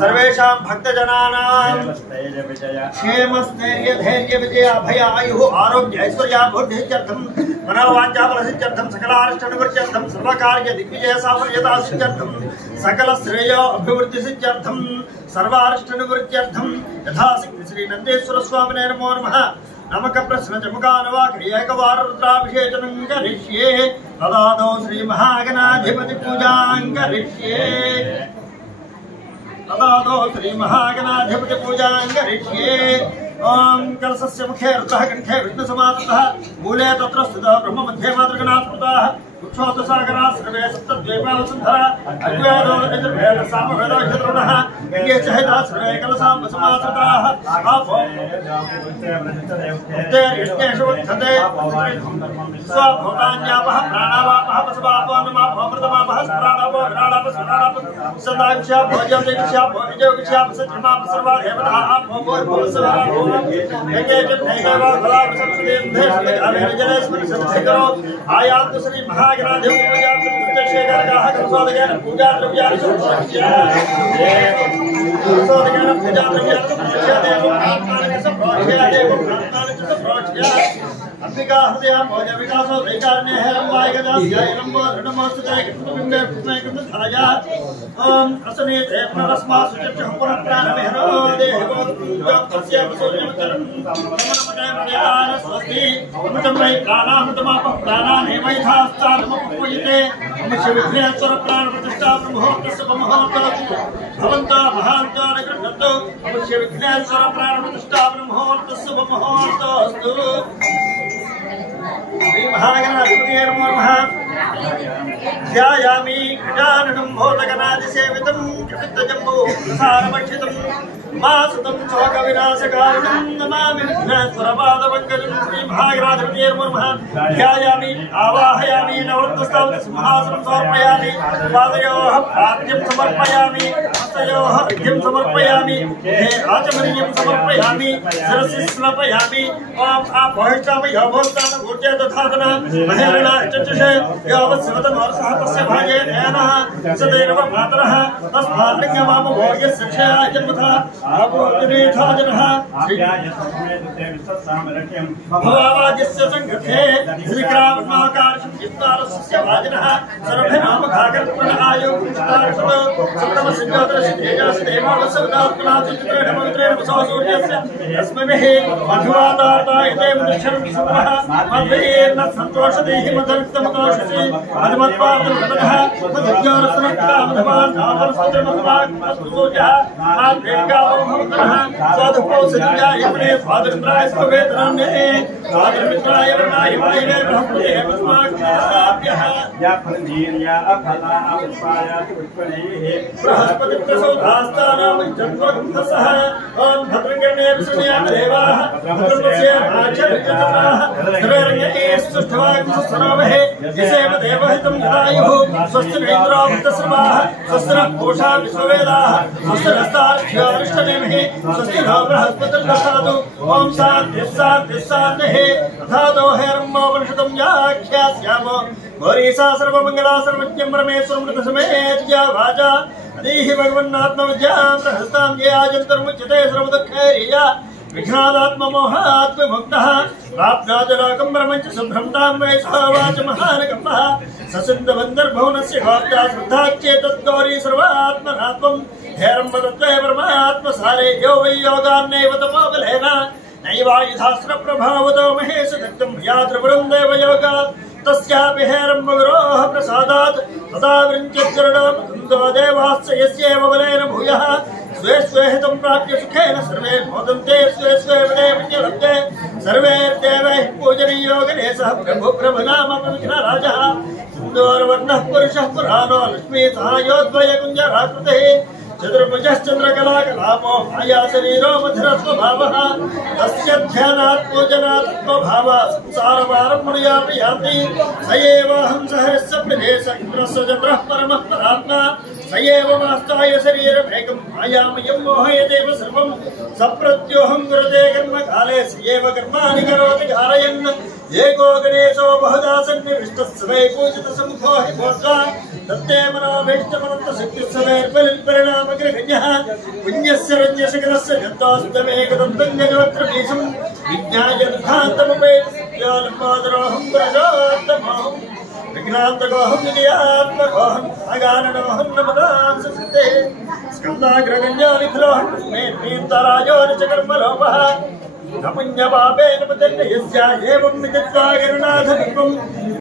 सर्वेषां भक्तजनानां क्षेमस्थैर्य धैर्य विजय अभय आयु आरोग्य ऐश्वर्याभिवृद्धित्यर्थं मनोवाञ्छाफलसिद्ध्यर्थं सकलारिष्टनिवृत्त्यर्थं सर्वकार्य दिग्विजय साफल्यतासिद्ध्यर्थं सकल श्रेय अभिवृद्धिसिद्ध्यर्थं सर्वारिष्टनिवृत्त्यर्थं यथाशक्ति श्री नंदेश्वर स्वामिने नमो नमः। नमक प्रश्न चमकानवाक्रियैकवार रुद्राभिषेचनं करिष्ये तदादौ श्री महागणाधिपति पूजां करिष्ये तदादौ श्री महागणाधिपति पूजां करिष्ये। ओम कलशस्य मुखे रुद्रः कंठे विष्णुसमासतः मूले तत्र स्थितः ब्रह्म मध्ये मातृगणाः स्मृताः वृक्षोत्तसागराः सर्वे सप्तद्वीपावसुन्धरा अद्वैतो यजुर्वेद सामवेदोषधृणः गङ्गे च हिताः सर्वे कलशां वसमासृताः यज्ञेषु वर्धते स्वभूतान्यापः प्राणावापः वसवापो नमापमृतमापः स्प्राणापो विराडापः स्मराडापः सदाक्षया भोज्यवजयक्षया भोविजयक्षया सज्जमापः सर्वा देवताः आपो भोर्भुवस्वरापो यज्ञे च भैरवा फलापसंसदें देशमेकालेन जलेस्मरि सत्सकरो आयान्तु श्री महागणाधिपति पूजा शेखरगाः कंसोदकेन पूजा द्रव्याणि समर्प्य कंसोदकेन पूजा द्रव्याणि समर्प्य देवं प्रार्थनानि समर्प्य अंबिका हृदया भोज विकासो दैकार्ण्य हेरंबाय गदास्याय नमो नमोस्तुते कृष्णबिम्बे कृष्णे कृष्णधाया ओम असनेते पुनरस्मा सुचक्षुः पुनःप्राणमेहनो देहो तस्य सूर्यमचरन् नमनमते मर्यान स्वस्ति अमृतं वै प्राणामृतमापः प्राणानेवैधास्तानमुपपूयते अमुष्य विघ्नेश्वर प्राणप्रतिष्ठा ब्रह्मोत्तस्य ब्रह्मोत्तरस्तु भवन्तः महान्तः निगृह्णन्तु अमुष्य विघ्नेश्वर प्राणप्रतिष्ठा ब्रह्मोत्तस्य ब्रह्मोत्तरस्तु। श्री महागणाधिपतये नमो नमः। ध्यायामि गजाननं भूतगणाधिसेवितं कृपितजम्बूफलसारभक्षितं उमासुतं शोकविनाशकारणं नमामि विघ्नेश्वरपादपङ्कजं। श्री महागणाधिपतये नमो नमः। ध्यायामि आवाहयामि नवरत्नस्थं सिंहासनं समर्पयामि पादयोः पाद्यं समर्पयामि हस्तयोः अर्घ्यं समर्पयामि आचमनीयं समर्पयामि शिरसि स्नपयामि। ओम आपोहिष्टामि योभोस्तान ऊर्जे दधातन महेरणा चक्षुषे यावत्सवतमोर्सः तस्य भागे नयनः सदैव मातरः तस्माल्लिङ्गमामभोग्य शिक्षया जन्मथा आपोजनेथाजनः भवावाद्यस्य सङ्गथे श्रीक्रामणाकारशं युक्तारस्य वाजिनः सर्वनामघाकर्पण आयोगुंस्तारसव सप्तमसिद्धात्रसिद्धेजास्तेमावसवदात्मनाचित्रेण पवित्रेण वसो सूर्यस्य तस्मैः मधुवादार्तायते मनुष्यं सुमः मद्वयेन सन्तोषदेहि मदवित्तमतोषसि मधुमत्पादमतः मधुज्ञानसनक्तामधवान् नामस्पत्रमत्वाग्मस्तुजः आद्वेगावभवतः स्वादुपोषदिजा यमने स्वादुन्द्राय स्ववेदनान्ये स्वादुमित्राय वर्णाय वायवे बृहस्पते मस्माभ्यः या फलनीर्या अफला अपुष्पाया पुष्पणैः बृहस्पतिप्रसौधास्तानां जन्मगुंहसः ओम भद्रकर्णे विष्णुया देवाः भद्रस्य आचर्यजनाः सर्वरङ्गे सुष्ठवाग्सुसरोमहे यसेव देवहितं जनायुः स्वस्ति इन्द्रो वृद्धश्रवाः स्वस्ति नः पूषा विश्ववेदाः स्वस्ति नस्तार्क्ष्योरिष्टनेमिः स्वस्ति नो बृहस्पतिर्दधातु ओम शान्तिः शान्तिः शान्तिः तथातो हेरम्मोपनिषदं व्याख्यास्यामो गौरीसा सर्वमङ्गला सर्वज्ञं परमेश्वरं मृतसमेत्या वाचा अदीहि भगवन्नात्मविद्यां प्रहस्तां ये आजन्तर्मुच्यते सर्वदुःखैर्या विघ्नादात्ममोहात्ममुक्तः प्राप्नाजलोकं ब्रह्मञ्च शुभ्रं वै सहोवाच महानकम्मः ससिन्धवन्दर्भुवनस्य गोप्ता श्रद्धाच्चेतद्गौरी सर्वात्मनात्मं हेरम्बदत्वे परमात्मसारे यो वै योगान्नैव तपोबलेन नैवायुधास्त्रप्रभावतो महेशदत्तं यात्रिपुरं देवयोगा तस्यापि हेरम्बगुरोः प्रसादात् तदा वृञ्चच्चरणो देवाश्च यस्यैव बलेन भूयः स्वे स्वे हितं प्राप्य सुखेन सर्वे मोदन्ते स्वे स्वे बले विद्यलब्धे सर्वे देवैः पूजनीयो गणेशः प्रभु प्रभुनाम प्रविघ्नराजः सिन्दूरवर्णः पुरुषः पुराणो लक्ष्मी सहायोद्वयकुञ्जराकृतिः चतुर्भुजश्चन्द्रकलाकलापो माया शरीरो मधुरस्वभावः तस्य ध्यानात् पूजनात्मभावः संसारभारं मुनियापि यान्ति स एव हंसहरस्य प्रदेश इन्द्रस्य चन्द्रः परमः परात्मा स एव मास्ताय शरीरमेकं मायामयं मोहयदेव सर्वं सप्रत्योहं गुरुते कर्म काले स एव कर्माणि करोति कारयन् एको गणेशो बहुधा सन्निविष्टः वै पूजितसमुखो हि भूत्वा दत्ते मनोभीष्टमनन्तसिद्धिस्सवेर्बलिर्परिणामगृहण्यः पुण्यस्य रञ्जशकरस्य गन्तास्तमेकदन्तं गजवक्त्रबीजं विज्ञाय दुःखान्तमुपैत्यालम्बादरोऽहं पुरुषोत्तमोऽहं विघ्नान्तकोऽहं विजयात्मकोऽहं अगाननोऽहं नमदां ससिद्धे स्कन्दाग्रगण्यानिखिलोऽहं स्मेन्मीन्तराजो न च कर्मलोपः न पुण्यपापेन पतन्न यस्या एवं विदित्वा गरुणाधवित्वम्